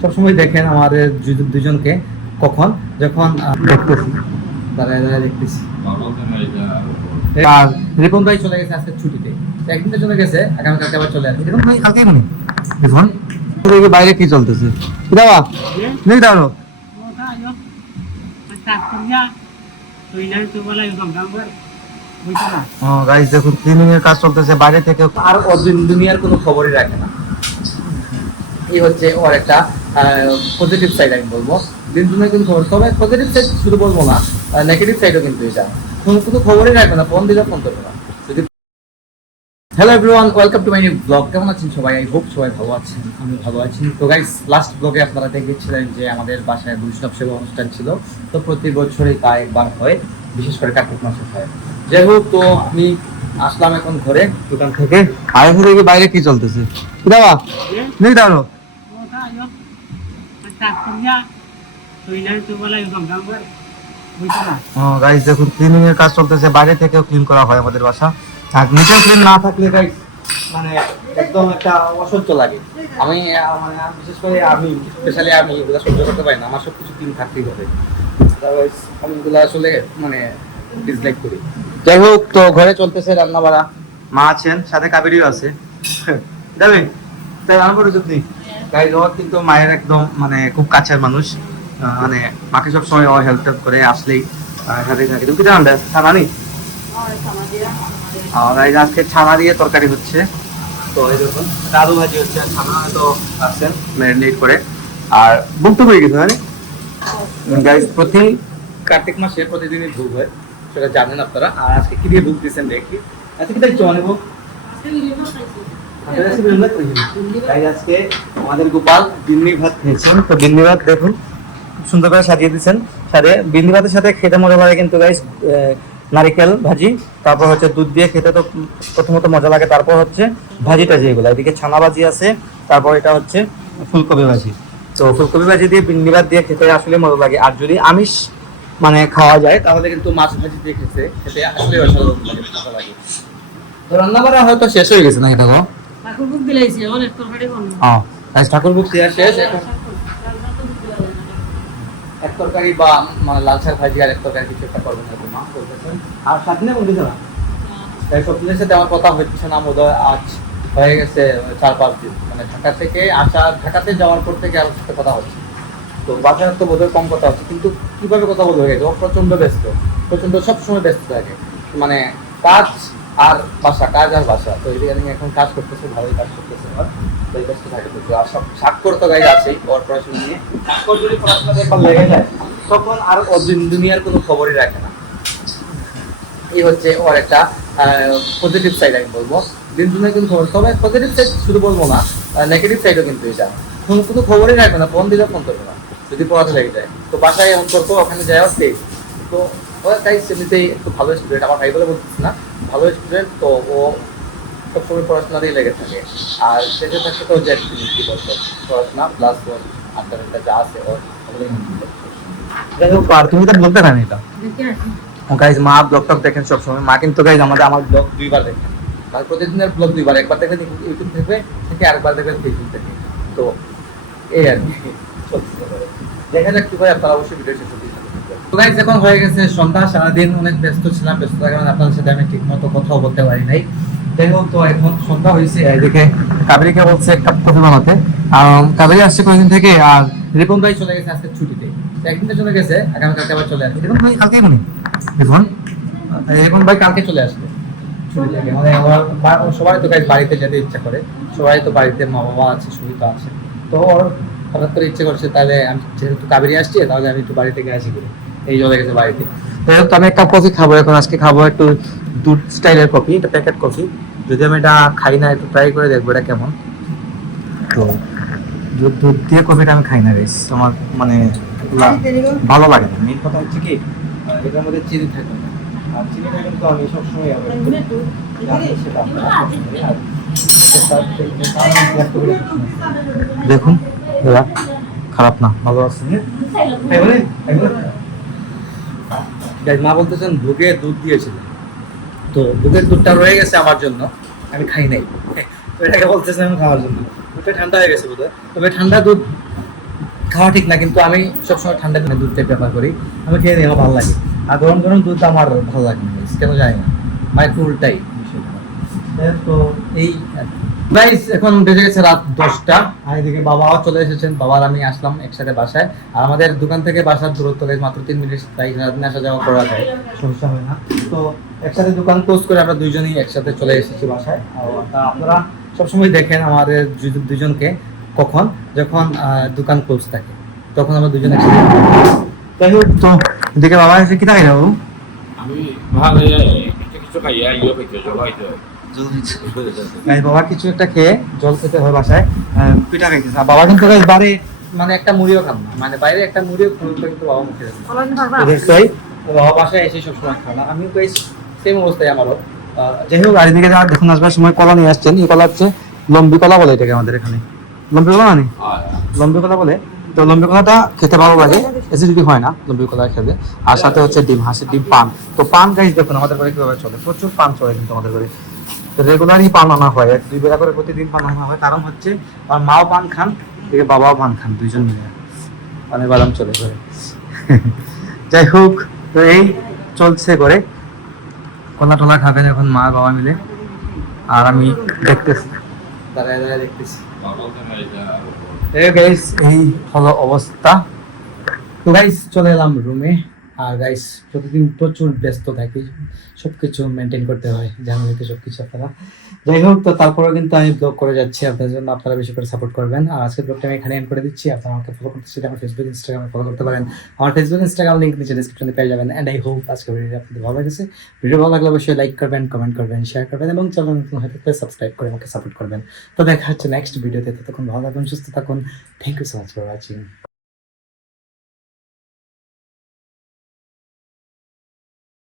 সবসময় দেখেন আমাদের দুজনকে কখন যখন দেখতেছি দাঁড়ায় দাঁড়ায় দেখতেছি। আর রিপন ভাই চলে গেছে আজকে ছুটিতে, তো একদিন তো চলে গেছে, আগামীকালকে আবার চলে আসবে। রিপন ভাই কালকেই মনে দেখুন বাইরে কি চলতেছে দাওয়া নেই দাঁড়ো গাইস দেখুন ক্লিনিং এর কাজ চলতেছে বাইরে থেকে, আর দুনিয়ার কোনো খবরই রাখে না। এই হচ্ছে ওর একটা পজিটিভ সাইড আমি বলবো। দিন দুনিয়ার কোনো খবর, তবে পজিটিভ সাইড শুধু বলবো না, নেগেটিভ সাইডও কিন্তু এটা, কোনো খবরই রাখবে না, ফোন দিলে ফোন করবে না। যদি hello everyone, welcome to my new blog. কেমন আছেন সবাই? আই হোপ সবাই ভালো আছেন, আমি ভালো আছি। তো গাইস লাস্ট ব্লগে আপনারা দেখেছিলেন যে আমাদের বাসায় বৈষ্ণব সেবা অনুষ্ঠান ছিল, তো প্রতি বছরই তা একবার হয়, বিশেষ করে কার্তিক মাসে হয়। যাই হোক, তো আমি আসলাম এখন ঘরে দোকান থেকে। আয় থেকে বাইরে কি চলতেছে দাওয়া নেই দাঁড়ো গাইস দেখুন ক্লিনিং এর কাজ চলতেছে, বাইরে থেকেও ক্লিন করা হয় আমাদের বাসা। আর নিচে ক্লিন না থাকলে গাইস মানে একদম একটা অসহ্য লাগে। আমি মানে বিশেষ করে আমি স্পেশালি আমি এগুলো সহ্য করতে পারি না, আমার সবকিছু ক্লিন থাকতেই হবে। আমি এগুলো আসলে মানে ডিসলাইক করি। যাই হোক, তো ঘরে চলতেছে রান্না বাড়া, মা আছেন, সাথে কাবেরিও আছে। যাবেন তাই রান্না করে যদি গাইস, ও কিন্তু মায়ের একদম মানে খুব কাছের মানুষ, মানে মাকে সবসময় ও হেল্প করে আসলেই সাথে থাকে। তুমি কি জানবে ছানা নেই? আজকে ছানা দিয়ে তরকারি হচ্ছে, তো এই দেখুন আলু ভাজি হচ্ছে, ছানা তো আসছেন ম্যারিনেট করে। আর ভুগতে হয়ে গেছে মানে গাইস, প্রতি কার্তিক মাসে প্রতিদিনই ভোগ হয়, সেটা জানেন আপনারা। আর আজকে কি দিয়ে ভোগ দিচ্ছেন দেখি, আজকে কি দেখছো অনেক ভোগ। আজকে আমাদের গোপাল বিন্নি ভাত খেয়েছেন, তো বিন্নি ভাত দেখুন সুন্দর করে সাজিয়ে দিচ্ছেন। সাথে বিন্নি ভাতের সাথে খেতে মজা লাগে কিন্তু গাইস নারিকেল ভাজি, তারপর হচ্ছে দুধ দিয়ে খেতে তো প্রথমত মজা লাগে, তারপর হচ্ছে ভাজি টাজি এগুলো, এদিকে ছানা ভাজি আছে, তারপর এটা হচ্ছে ফুলকপি ভাজি। তো ফুলকপি ভাজি দিয়ে বিন্নি ভাত দিয়ে খেতে আসলে মজা লাগে। আর যদি আমিষ মানে খাওয়া যায় তাহলে কিন্তু মাছ ভাজি দিয়ে খেতে খেতে আসলে অসাধারণ লাগে, মজা লাগে। তো রান্না বান্না হয়তো শেষ হয়ে গেছে নাকি দেখো? ঠাকুরভোগ দিলাইছি, অনেক তরকারি বানানো। ঠাকুরভোগ দেওয়া শেষ, এখন এক তরকারি বা মানে লাল শাক ভাজি আর এক তরকারি কিছু একটা করবেন হয়তো মা বলতেছেন। আর সাথে না বলতেছে না, তাই সবগুলোর সাথে আমার কথা হচ্ছে না বোধহয়। আজ হয়ে গেছে 4-5 দিন, মানে ঢাকা থেকে আসা, ঢাকাতে যাওয়ার পর থেকে আমার সাথে কথা হচ্ছে। তো বাসায় তো বোধহয় কম কথা হচ্ছে, কিন্তু কিভাবে কথা বলতে হয়ে গেছে, ও প্রচন্ড ব্যস্ত, প্রচন্ড সবসময় ব্যস্ত থাকে, মানে কাজ আর বাসা, কাজ আর বাসা। তো এদিকে এখন কাজ করতেছে, ভালোই কাজ করতেছে আমার, তো এই কাজটা থাকে। তো আর সব স্বাক্ষর তো গাইড আছেই ওর পড়াশোনা নিয়ে, স্বাক্ষর যদি পড়াশোনাতে একবার লেগে যায় তখন আর দুনিয়ার কোনো খবরই রাখে না। এই হচ্ছে ওর একটা পজিটিভ সাইড আমি বলবো। দিন দুনিয়ার কোনো খবর, তবে পজিটিভ সাইড শুধু বলবো না, নেগেটিভ সাইডও কিন্তু এটা, কোনো খবরই রাখবে না, ফোন দিলে ফোন করবে না যদি পড়াতে লেগে যায়। তো বাসায় এমন করতো, ওখানে যাওয়ার পেয়ে, তো ও তাই এমনিতেই একটু ভালো স্টুডেন্ট, আমার ভাই বলে বলতেছি না, ভালো স্টুডেন্ট। তো ও সবসময় পড়াশোনাতেই লেগে থাকে। আর সেটা থাকতে তো যে কি বলতো পড়াশোনা প্লাস ওর আড্ডা যা আছে ওর ওগুলোই। তুমি তো বলতে পারেন এটা গাইজ, মা ব্লগ টক দেখেন সবসময়। মা কিন্তু গাইজ আমার ব্লগ 2বার দেখেন, আর প্রতিদিনের ব্লগ 2বার, একবার দেখবেন ইউটিউব থেকে আরেকবার দেখবেন ফেসবুক থেকে। তো এই আর কি দেখা যাক কি হয়, আপনারা অবশ্যই ভিডিও শেষ করতে থাকুন। তো গাইজ এখন হয়ে গেছে সন্ধ্যা, সারাদিন অনেক ব্যস্ত ছিলাম, ব্যস্ত থাকার কারণে আপনাদের সাথে আমি ঠিক মতো কথাও বলতে পারি নাই। যাই হোক, তো এখন সন্ধ্যা হয়েছে, এদিকে কাবেরিকে বলছে এক কাপ কফি বানাতে। কাবেরি আসছে কয়েকদিন থেকে, আর রিপন ভাই চলে গেছে আজকে ছুটিতে, একদিন তো চলে গেছে, আগামীকালকে আবার চলে আসবে। রিপন ভাই কালকেই মনে রিপন ভাই কালকে চলে আসবে ছুটি থেকে। মানে আমার সবাই তো বাড়িতে যেতে ইচ্ছা করে, সবাই তো বাড়িতে মা বাবা আছে, সুবিধা আছে, তো ওর হঠাৎ করে ইচ্ছে করছে, তাহলে আমি যেহেতু কাবেরি আসছি তাহলে আমি একটু বাড়ি থেকে আসি করে এই চলে গেছে বাড়িতে। তো আমি এক কাপ কফি খাবো এখন, আজকে খাবো একটু দুধ স্টাইলের কফি, এটা প্যাকেট কফি, যদি আমি এটা খাই না একটু ট্রাই করে দেখবো এটা কেমন। তো দুধ দিয়ে কফিটা আমি খাই না রেস, আমার মানে ভালো লাগে না। মেন কথা হচ্ছে কি এটার মধ্যে চিনি থাকে না, আর চিনিটা কিন্তু আমি সবসময় দেখুন খারাপ না, ভালো আছে। মা বলতেছেন ভোগে দুধ দিয়েছিলেন, তো ভোগের দুধটা রয়ে গেছে আমার জন্য, আমি খাই নাই, এটাকে বলতেছেন আমি খাওয়ার জন্য। ওটা ঠান্ডা হয়ে গেছে বোধহয়, তবে ঠান্ডা দুধ খাওয়া ঠিক না, কিন্তু আমি সবসময় ঠান্ডা দিনে দুধটাই প্রেফার করি। আমি খেয়ে নিই, আমার ভালো লাগে। আর গরম গরম দুধ আমার ভালো লাগে না guys, কেন জানি না, মানে একটু উল্টাই বিষয়টা। তো এই গাইস, এখন বেজে গেছে রাত 10টা, আর এদিকে বাবাও চলে এসেছেন। বাবা আর আমি আসলাম একসাথে বাসায়। আর আমাদের দোকান থেকে বাসার দূরত্ব guys মাত্র 3 মিনিট, তাই সারাদিন আসা যাওয়া করা যায়, সমস্যা হয় না। তো একসাথে দোকান ক্লোজ করে আমরা দুইজনই একসাথে চলে এসেছি বাসায়। আর তা আপনারা সবসময় দেখেন আমাদের দুজনকে কখন, যখন দোকান ক্লোজ থাকে, তখন আমরা দুজন একসাথে। যাই হোক, তো এদিকে বাবা এসে কি থাকে যাবো, আমি ভাবে কিছু খাইয়া ইয়ে হইতে জল হইতে বাবা কিছু একটা খেয়ে জল খেতে হয় বাসায়, পিঠা খাইতেছে। আর বাবা কিন্তু বাড়ি মানে একটা মুড়িও খান না, মানে বাইরে একটা মুড়িও কিন্তু বাবা মুখে দেখছই, বাবা বাসায় এসে সবসময় খায় না। আমি তো সেম অবস্থায় আমারও। যাই হোক, আর এদিকে দেখুন আসবার সময় কলা নিয়ে আসছেন। এই কলা হচ্ছে লম্বি কলা বলে এটাকে আমাদের এখানে, লম্বি কলা মানে লম্বি কলা বলে। তো লম্বি কলাটা খেতে ভালো লাগে, অ্যাসিডিটি হয় না লম্বি কলা খেলে। আর সাথে হচ্ছে ডিম, হাঁসের ডিম, পান। তো পান গাইস দেখুন আমাদের বাড়ি কিভাবে চলে, প্রচুর পান চলে কিন্তু আমাদের বাড়ি। রেগুলারই পান আনা হয়, 1-2 বেলা করে প্রতিদিন পান আনা হয়। কারণ হচ্ছে আমার মাও পান খান, এদিকে বাবাও পান খান, দুইজন মিলে মানে বাদাম চলে করে। যাই হোক, তো এই চলছে করে, কলা টলা খাবেন এখন মা বাবা মিলে, আর আমি দেখতেছি, দাঁড়ায় দাঁড়ায় দেখতেছি। গাইস এই হলো অবস্থা। তো গাইস চলে এলাম রুমে। আর গাইস প্রতিদিন প্রচুর ব্যস্ত থাকি, সবকিছু মেনটেন করতে হয়, জানেন তো সবকিছু আপনারা। যাই হোক, তো তারপরেও কিন্তু আমি ব্লগ করে যাচ্ছি আপনাদের জন্য, আপনারা বেশি করে সাপোর্ট করবেন। আর আজকের ব্লগটা আমি এখানে এন্ড করে দিচ্ছি। আপনারা আমাকে ফলো করতে চাইলে আমার ফেসবুক ইনস্টাগ্রামে ফলো করতে পারেন। আমার ফেসবুক ইনস্টাগ্রাম লিঙ্ক নিচে ডেসক্রিপশনে পেয়ে যাবেন। এন্ড আই হোপ আজকের ভিডিওটা আপনাদের ভালো লেগেছে। ভিডিও ভালো লাগলে অবশ্যই লাইক করবেন, কমেন্ট করবেন, শেয়ার করবেন এবং চ্যানেল নতুন হয়ে থাকলে সাবস্ক্রাইব করে আমাকে সাপোর্ট করবেন। তো দেখা হচ্ছে নেক্সট ভিডিওতে। ততক্ষণ ভালো থাকুন, সুস্থ থাকুন। Thank you so much for watching.